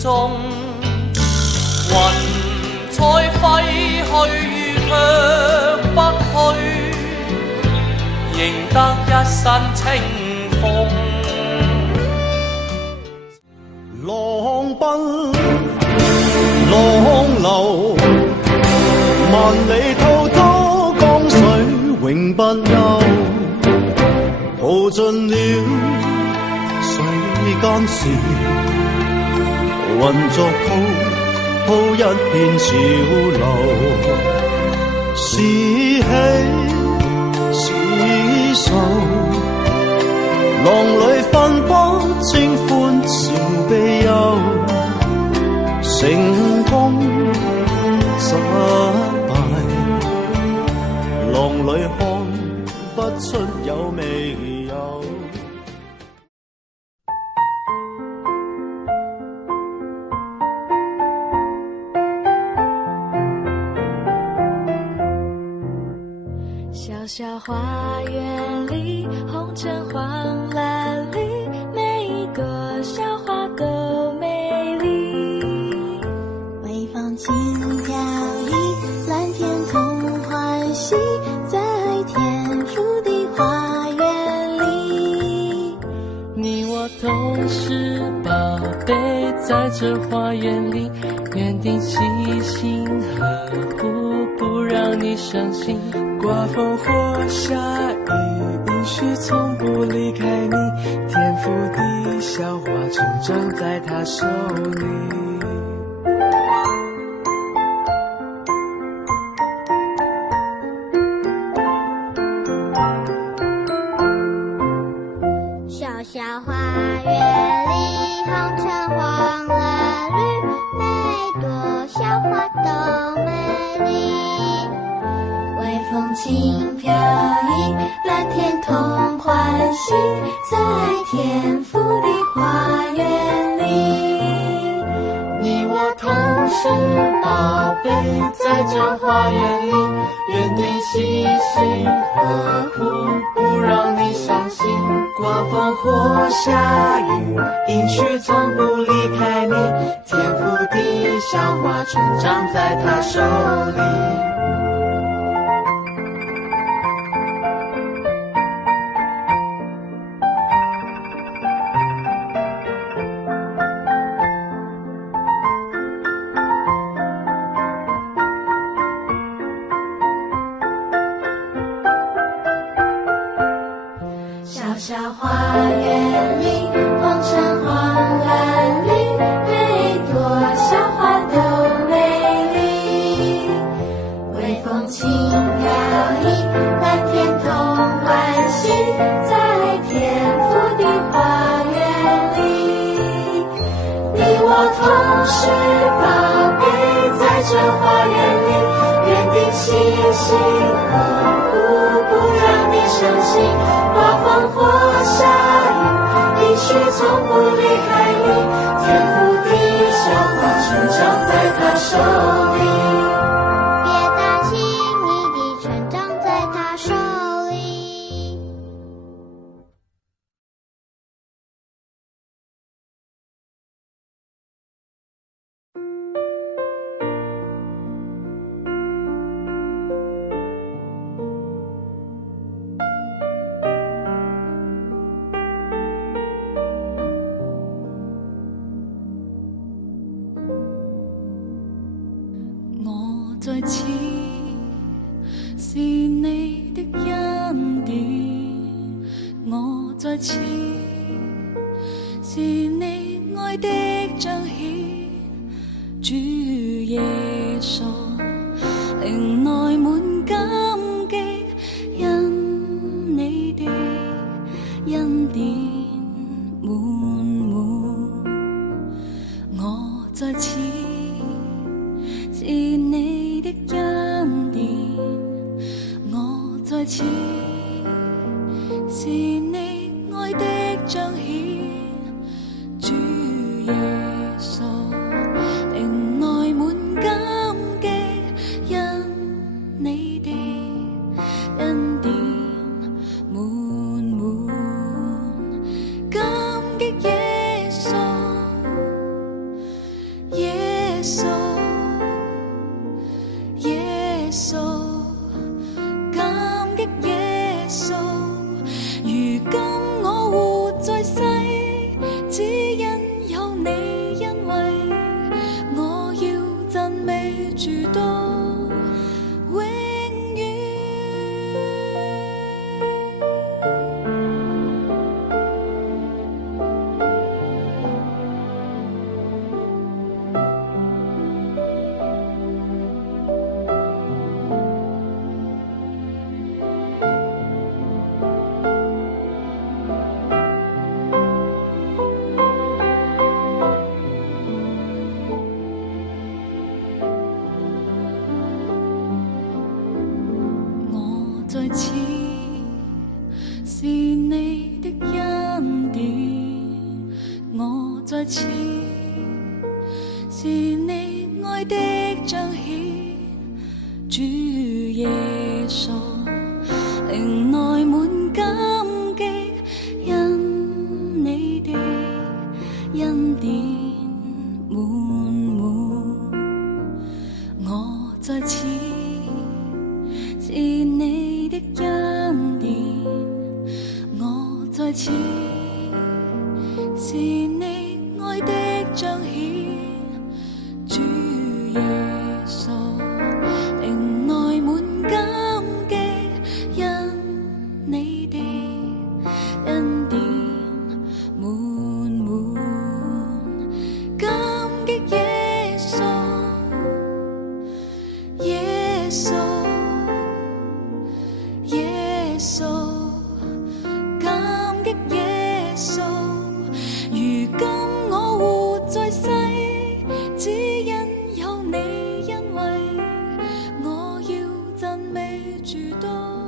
中，雲彩揮去卻不去，仍得一身清風。浪奔浪流，萬里滔滔江水永不休，淘盡了世間事，混作滔滔一片潮流，是喜是愁，浪裏分不清歡笑悲憂，成功失敗，浪裏看不出有未有。小小花园里，红橙黄蓝绿，每一朵小花都美丽。微风轻飘逸，蓝天同欢喜，在天府的花园里。你我都是宝贝，在这花园里，园丁细心呵护，不让你伤心。刮风或下雨，应许从不离开你，天赋的小花成长在他手里。小小花园里，红橙黄蓝绿，每朵小花都美丽。微风轻飘逸，蓝天同欢喜，在天府的花园里。你我同是宝贝，在这花园里，园丁细心呵护，不让你伤心。刮风或下雨，应许从不离开你，天赋的小花成长在他手里。小小花园里，红橙黄蓝绿，每朵小花都美丽。微风轻飘逸，蓝天同欢喜，在天府的花园里。你我同是宝贝，在这花园里，园丁细心呵护，不让你伤心。刮风或下雨，应许从不离开你，天赋的小花成长在他手里。别担心，你的成长在他手里。我在此，是你的恩典；我在此，是你愛的彰顯。主耶穌，靈內滿感激，因你的恩典滿滿。我在此，是你的恩典，我在此，是你愛的彰顯。主耶穌，靈內滿感激，因你的恩典滿滿。感激耶穌，次，是你愛的彰顯，主耶穌，靈內滿感激，因你的恩典滿滿，我在此是你的恩典，我在此是你愛的彰顯，主耶穌，靈內滿感激，因你的恩典滿滿，感激耶穌，耶穌，耶穌，感激耶穌。如今我活在世，只因有你，因為我要讚美主多。